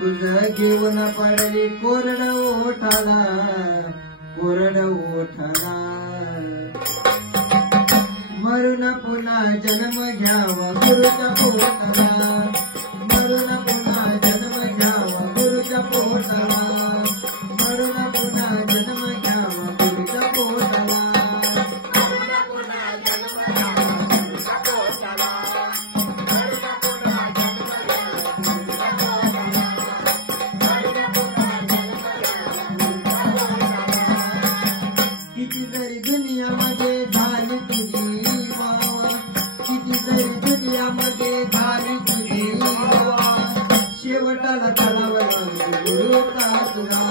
तुझं घेऊन पडली कोरड ओठाला कोरड ओठाला मरून पुन्हा जन्म घ्यावा गुरुच्या पोटाला मरून पुन्हा जन्म घ्यावा गुरुच्या पोटाला मरून पुन्हा जन्म घ्यावा गुरुच्या पोटाला किती जरी दुनियामध्ये झाली तुझी वावा किती जरी दुनियामध्ये झाली तुझी वावा शेवटाला करावं गुरु का तुला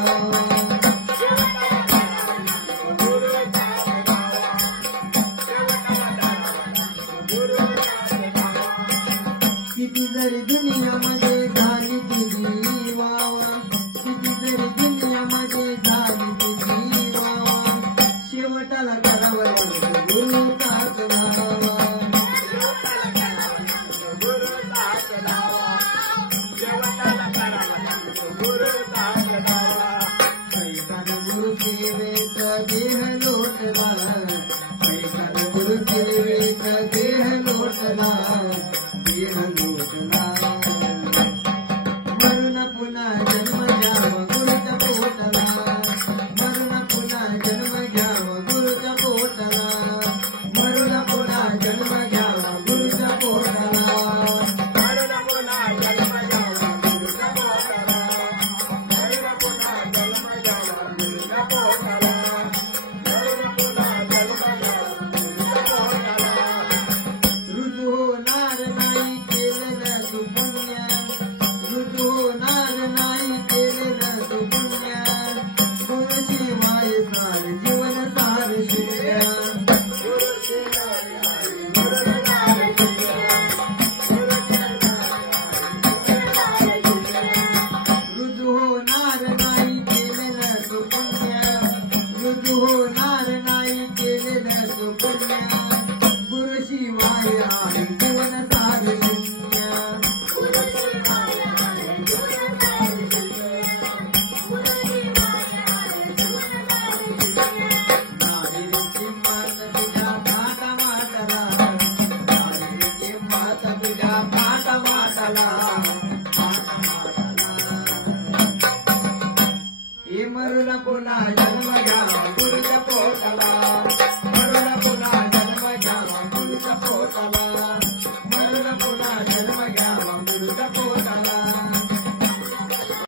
किती जरी दुनियामध्ये झाली तुझी वावा किती जरी दुनियामध्ये झाली तुझी वावा शेवटाला करावं गुरु का तुला गुरु सेवेत देह लोटला गुरु सेवेत देह लोटला देह लोटला मरून पुन्हा जन्म घ्यावा गुरुच्या पोटाला मरून पुन्हा जन्म घ्यावा गुरुच्या पोटाला मरून पुन्हा जन्म घ्यावा गुरुच्या पोटाला रुजू होणार नाही केलेलं तू पुण्य रुजू होणार नाही केलेलं तू पुण्य गुरुशिवाय सार जीवन सार शिष्य रुजू होणार नाही केलेलं तू पुण्य रुजू होणार नाही केलेलं तू पुण्य गुरुशिवाय आहे जीवन सार शून्य मरून पुन्हा